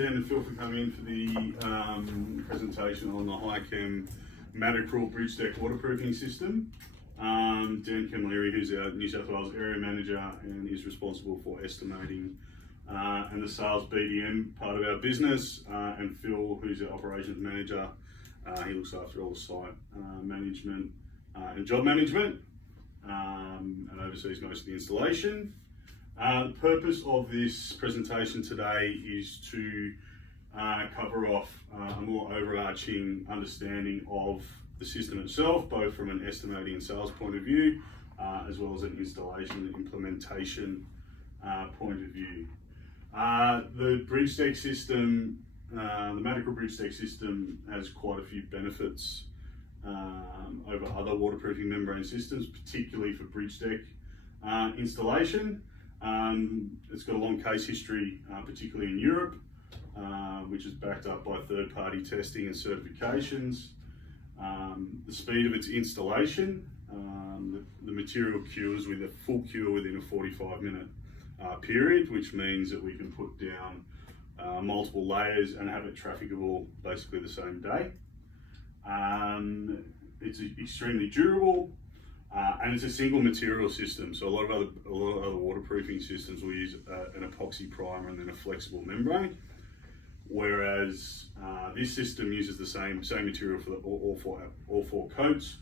Dan and Phil for coming in for the presentation on the High-Chem Matacryl bridge deck waterproofing system. Dan Camilleri, who's our New South Wales area manager and is responsible for estimating and the sales BDM part of our business, and Phil, who's our operations manager. He looks after all the site management and job management, and oversees most of the installation. The purpose of this presentation today is to cover off a more overarching understanding of the system itself, both from an estimating and sales point of view, as well as an installation and implementation point of view. The bridge deck system, the Matacryl bridge deck system, has quite a few benefits over other waterproofing membrane systems, particularly for bridge deck installation. It's got a long case history, particularly in Europe, which is backed up by third-party testing and certifications. The speed of its installation, the material cures with a full cure within a 45-minute period, which means that we can put down multiple layers and have it trafficable basically the same day. It's extremely durable. And it's a single material system, so a lot of other waterproofing systems will use an epoxy primer and then a flexible membrane, whereas this system uses the same material for all four coats,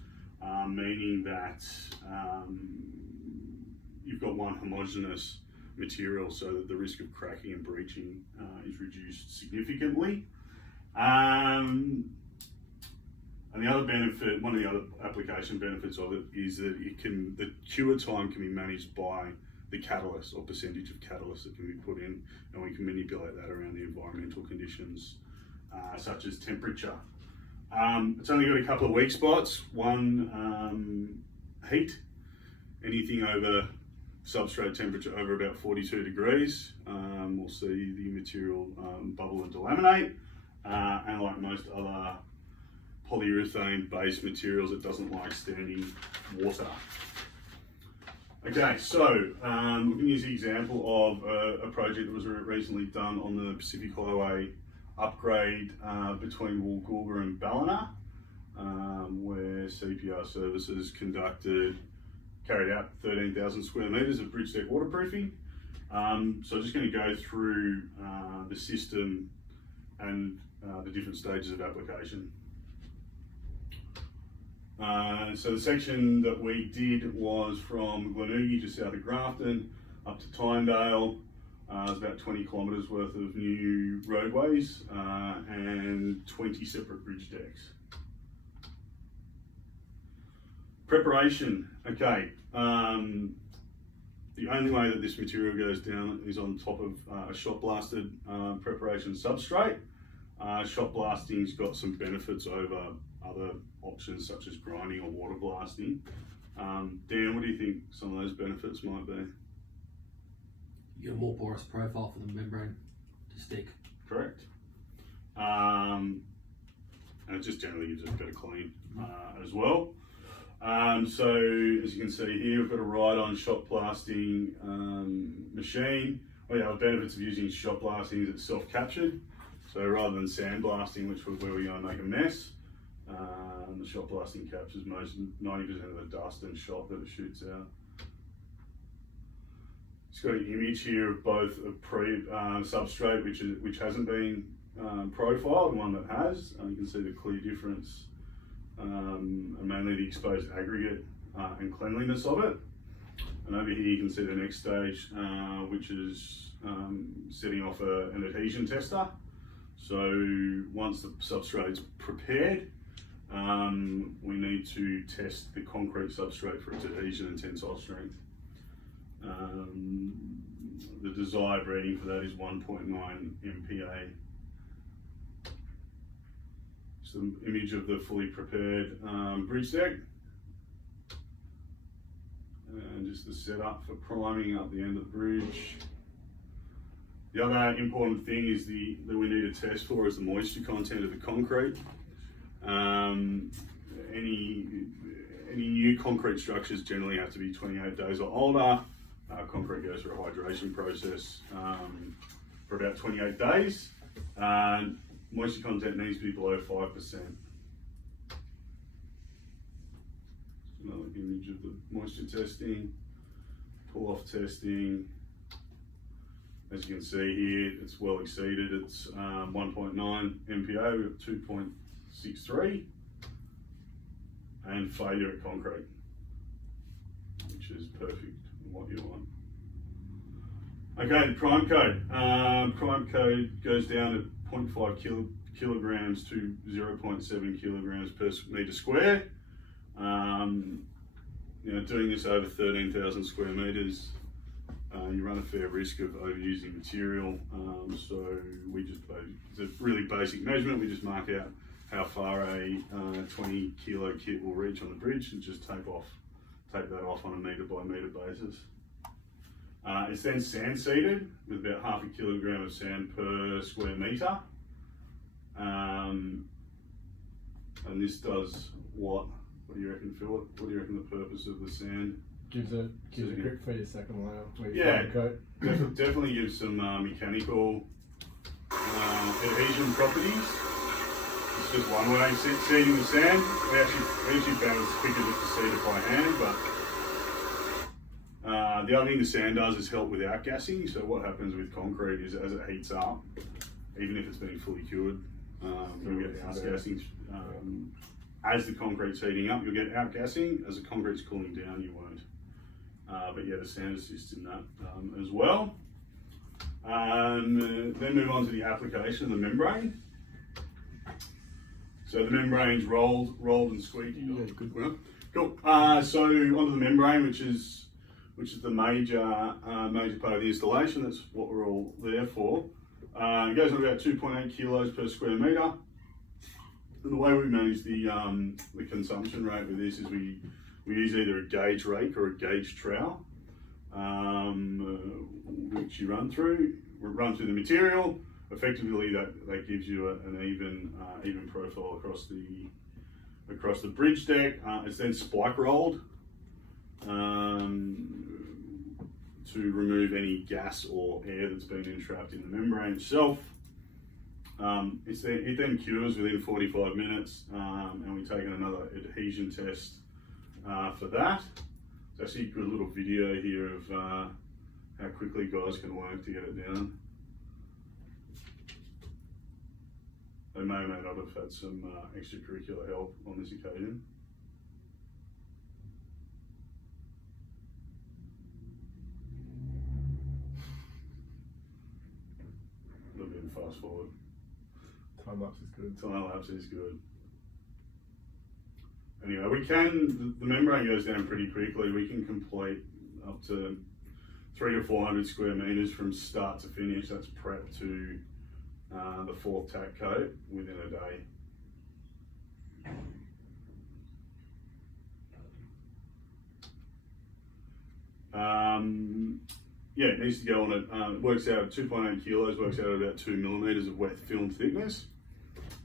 meaning that you've got one homogeneous material, so that the risk of cracking and breaching is reduced significantly. And the other benefit, one of the other application benefits of it, is that the cure time can be managed by the catalyst or percentage of catalyst that can be put in, and we can manipulate that around the environmental conditions, such as temperature. It's only got a couple of weak spots. One, heat. Anything over substrate temperature over about 42 degrees, we'll see the material bubble and delaminate, and like most other polyurethane based materials, it doesn't like standing water. Okay, so we can use the example of a project that was recently done on the Pacific Highway upgrade between Woolgoolga and Ballina, where CPR Services carried out 13,000 square metres of bridge deck waterproofing. So I'm just going to go through the system and the different stages of application. So the section that we did was from Glenugie, just south of Grafton, up to Tynedale. There's about 20 kilometres worth of new roadways and 20 separate bridge decks. Preparation. Okay. The only way that this material goes down is on top of a shot blasted preparation substrate. Shot blasting's got some benefits over other options such as grinding or water blasting. Dan, what do you think some of those benefits might be? You get a more porous profile for the membrane to stick. Correct. And it just generally gives it a better clean as well. So as you can see here, we've got a ride-on shot blasting machine. The benefits of using shot blasting is it's self-captured. So rather than sandblasting, where we're going to make a mess, the shot blasting captures 90% of the dust and shot that it shoots out. It's got an image here of both a substrate which hasn't been profiled and one that has, and you can see the clear difference, and mainly the exposed aggregate and cleanliness of it. And over here you can see the next stage, which is setting off an adhesion tester. So once the substrate's prepared, we need to test the concrete substrate for its adhesion and tensile strength. The desired reading for that is 1.9 MPa. It's the image of the fully prepared bridge deck. And just the setup for priming up the end of the bridge. The other important thing is that we need to test for is the moisture content of the concrete. Any new concrete structures generally have to be 28 days or older. Concrete goes through a hydration process for about 28 days. Moisture content needs to be below 5%. Another image of the moisture testing, pull-off testing. As you can see here, it's well exceeded. It's 1.9 MPa, we've got 2.63, and failure at concrete, which is perfect, what you want. Okay, the prime code. Prime code goes down to 0.5 kilograms to 0.7 kilograms per metre square. Doing this over 13,000 square metres, you run a fair risk of overusing material. So we just, it's a really basic measurement. We just mark out how far a 20 kilo kit will reach on the bridge and just take that off on a metre by metre basis. It's then sand seeded with about 0.5 kilogram of sand per square metre. And this does what? What do you reckon, Philip? What do you reckon the purpose of the sand? Gives a grip for your second layer. Yeah, definitely gives some mechanical adhesion properties. It's just one way seeding the sand. We actually found it's quicker just to seed it by hand, but the other thing the sand does is help with outgassing. So what happens with concrete is as it heats up, even if it's been fully cured, you'll get outgassing. As the concrete's heating up, you'll get outgassing. As the concrete's cooling down, you won't. But yeah, the sand assists in that as well. Then move on to the application of the membrane. So the membrane's rolled and squeaky. Yeah, good. Cool. So onto the membrane, which is the major part of the installation. That's what we're all there for. It goes on about 2.8 kilos per square metre. And the way we manage the consumption rate with this is we use either a gauge rake or a gauge trowel, which you run through the material. Effectively, that gives you an even profile across the bridge deck. It's then spike rolled to remove any gas or air that's been entrapped in the membrane itself. It then cures within 45 minutes, and we've taken another adhesion test for that. There's actually a good little video here of how quickly guys can work to get it down. They may or may not have had some extracurricular help on this occasion. A little bit of fast forward. Time lapse is good. Time lapse is good. Anyway, the membrane goes down pretty quickly. We can complete up to 300 to 400 square metres from start to finish. That's prep to the fourth tack coat within a day. It needs to go on it works out at 2.8 kilos, works out at about 2 millimetres of wet film thickness.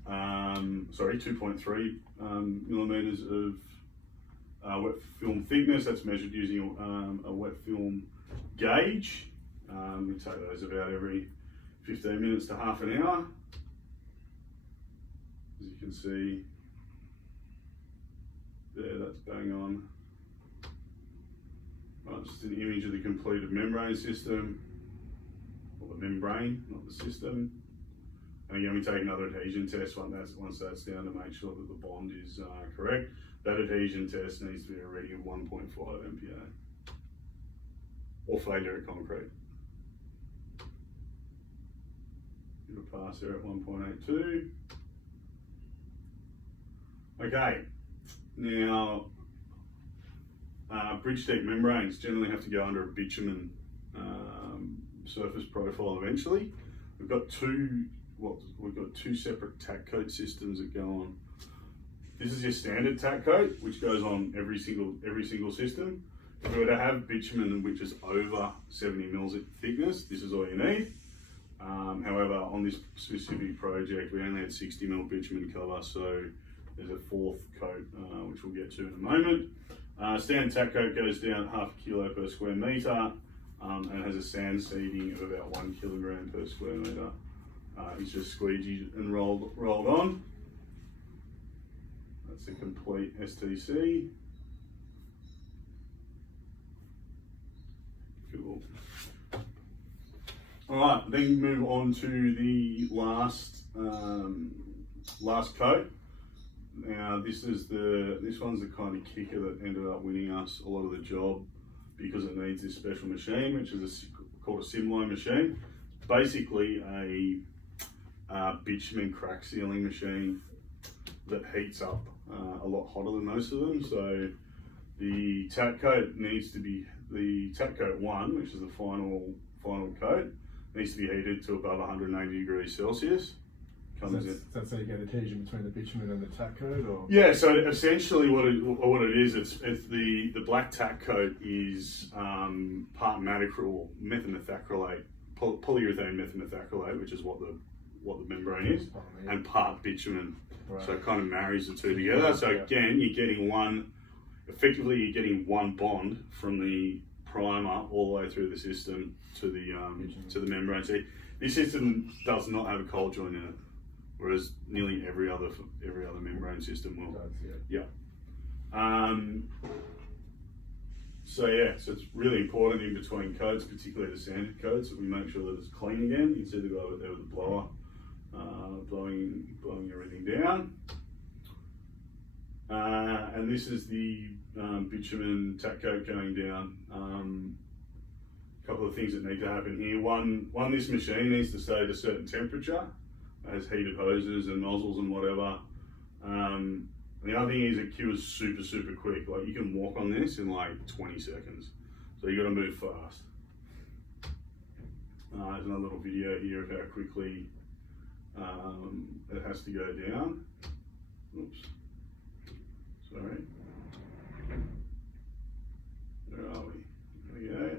2.3 millimetres of wet film thickness. That's measured using a wet film gauge. We take those about every 15 minutes to half an hour. As you can see there, that's bang on. Right, just an image of the completed membrane system, or the membrane, not the system. And again, we take another adhesion test once that's down to make sure that the bond is correct. That adhesion test needs to be a reading of 1.5 MPa, or failure at concrete. It'll pass there at 1.82. Okay, now bridge deck membranes generally have to go under a bitumen surface profile eventually. We've got two separate tack coat systems that go on. This is your standard tack coat, which goes on every single system. If we were to have bitumen which is over 70 mils thickness, this is all you need. However, on this specific project, we only had 60 mil bitumen cover, so there's a fourth coat, which we'll get to in a moment. Standard tack coat goes down 0.5 kilo per square metre and has a sand seeding of about 1 kilogram per square metre. is just squeegeed and rolled on. That's a complete STC. Cool. Alright, then move on to the last coat. Now this one's the kind of kicker that ended up winning us a lot of the job, because it needs this special machine, which is called a Swinburne machine. It's basically a bitumen crack sealing machine that heats up a lot hotter than most of them. So the tack coat needs to be, the tack coat 1, which is the final coat, needs to be heated to above 180 degrees Celsius. That's how you get adhesion between the bitumen and the tack coat, or? Yeah, so essentially what it is, it's the black tack coat is part Matacryl methacrylate, polyurethane methacrylate, which is what the membrane is, and part bitumen. Right. So it kind of marries the two together. So again, you're getting one bond from the primer all the way through the system to the membrane. So this system does not have a cold joint in it, whereas nearly every other membrane system will. Yeah. So it's really important in between coats, particularly the sanded coats, that we make sure that it's clean again. You can see the guy over there with the blower, blowing everything down. And this is the bitumen tack coat going down. A couple of things that need to happen here. One, this machine needs to stay at a certain temperature. It has heated hoses and nozzles and whatever. The other thing is it cures super, super quick. Like, you can walk on this in like 20 seconds. So you got to move fast. There's another little video here of how quickly it has to go down. Oops. Sorry. Where are we? There we go.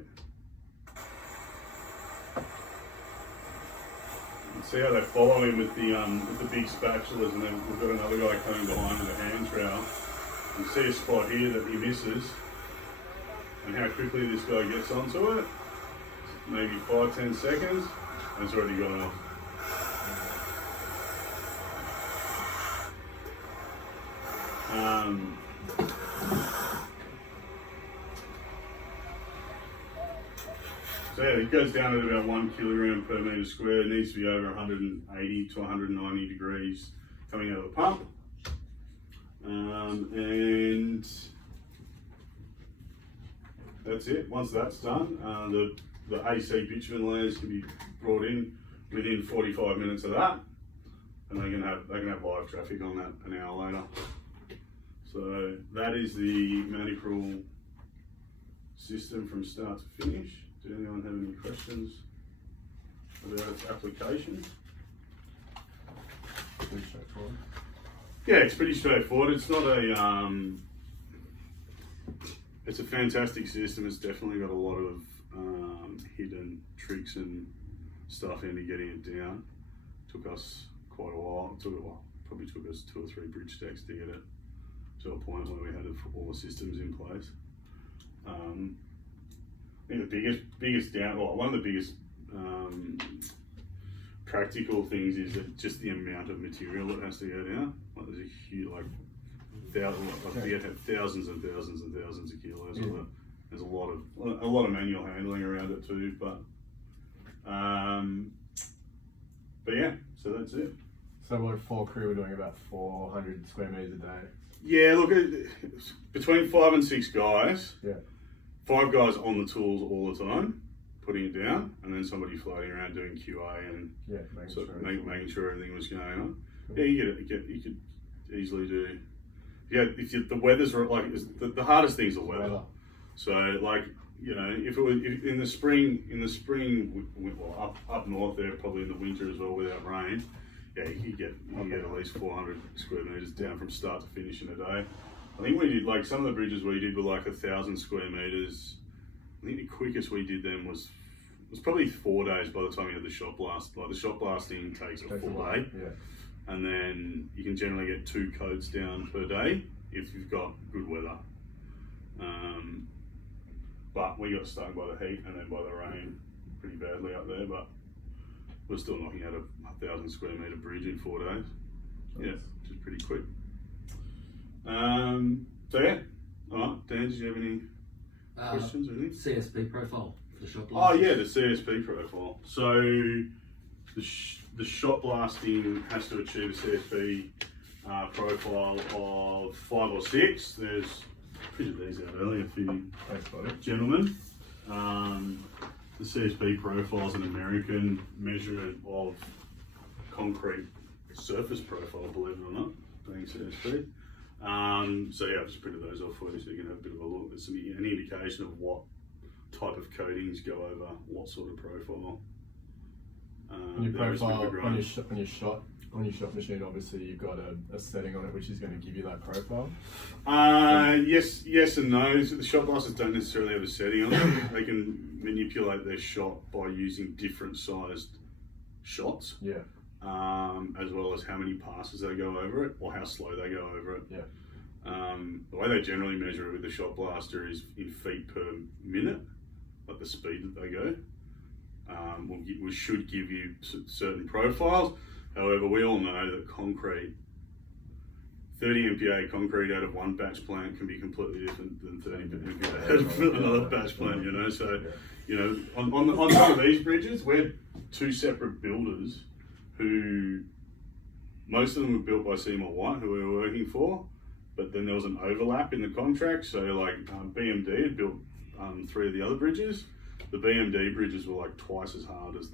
See how they follow him with the big spatulas, and then we've got another guy coming behind with a hand trowel. You see a spot here that he misses, and how quickly this guy gets onto it. Maybe 5-10 seconds, and it's already gone off. So yeah, it goes down at about 1 kilogram per metre square. It needs to be over 180 to 190 degrees coming out of the pump. And that's it. Once that's done, the AC bitumen layers can be brought in within 45 minutes of that, and they can have live traffic on that an hour later. So that is the Matacryl system from start to finish. Does anyone have any questions about its application? Pretty straightforward. Yeah, it's pretty straightforward. It's not it's a fantastic system. It's definitely got a lot of hidden tricks and stuff into getting it down. Took us quite a while. Probably took us 2 or 3 bridge stacks to get it to a point where we had all the systems in place. I think the one of the biggest practical things is that just the amount of material that has to go down. Like, there's a huge, thousands and thousands and thousands of kilos. Yeah. There's a lot of manual handling around it too. But yeah, so that's it. So we're 4 crew, we're doing about 400 square meters a day. Yeah, look, between 5 and 6 guys. Yeah. 5 guys on the tools all the time, putting it down, and then somebody floating around doing QA and making sure everything was going on. Cool. Yeah, you could easily do. Yeah, the weather's like the hardest thing is the weather. So like, you know, if in the spring, well, up north there, probably in the winter as well without rain. Yeah, you get at least 400 square meters down from start to finish in a day. I think we did, like, some of the bridges we did were like 1,000 square meters. I think the quickest we did them was probably 4 days by the time you had the shot blast. Like, the shot blasting takes a full day. Yeah. And then you can generally get 2 coats down per day if you've got good weather. But we got stung by the heat and then by the rain pretty badly up there. But we're still knocking out a 1,000 square metre bridge in 4 days. Yeah, which is pretty quick. So yeah, alright, Dan, did you have any questions or anything? CSP profile for the shot Oh blast. yeah, the CSP profile. So the shot blasting has to achieve a CSP profile of 5 or 6. There's printed these out earlier for you Thanks, buddy. gentlemen. The CSP profile is an American measurement of concrete surface profile, believe it or not, being CSP. So yeah, I've just printed those off for you so you can have a bit of a look. There's an indication of what type of coatings go over what sort of profile. On your there is profile, with the grind. on your shot machine, obviously you've got a setting on it which is going to give you that profile. Yes and no. So the shot blasters don't necessarily have a setting on it. They can manipulate their shot by using different sized shots. Yeah. As well as how many passes they go over it or how slow they go over it. Yeah. The way they generally measure it with the shot blaster is in feet per minute, like the speed that they go. We should give you certain profiles. However, we all know that concrete, 30 MPa concrete out of one batch plant can be completely different than 30 MPa out of another batch plant, you know. So, you know, on some of these bridges, we're two separate builders who, most of them were built by Seymour White, who we were working for, but then there was an overlap in the contract. So like BMD had built 3 of the other bridges. The BMD bridges were like twice as hard as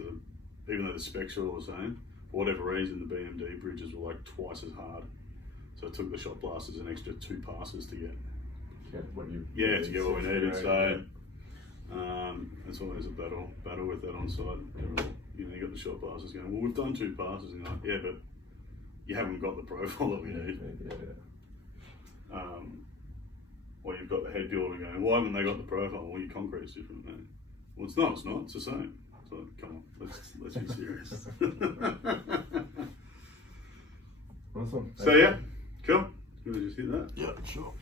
even though the specs are all the same. For whatever reason, the BMD bridges were like twice as hard. So it took the shot blasters an extra 2 passes to get. To get what you needed. So it's always a battle with that on site. You know, you got the shot blasters going, well, we've done 2 passes, and you're like, yeah, but you haven't got the profile that we need. Or you've got the head builder going, why haven't they got the profile? Well, your concrete's different, man. Well, it's not, it's the same. So come on, let's be serious. Awesome. So yeah, cool. You want to just hit that? Yeah, sure.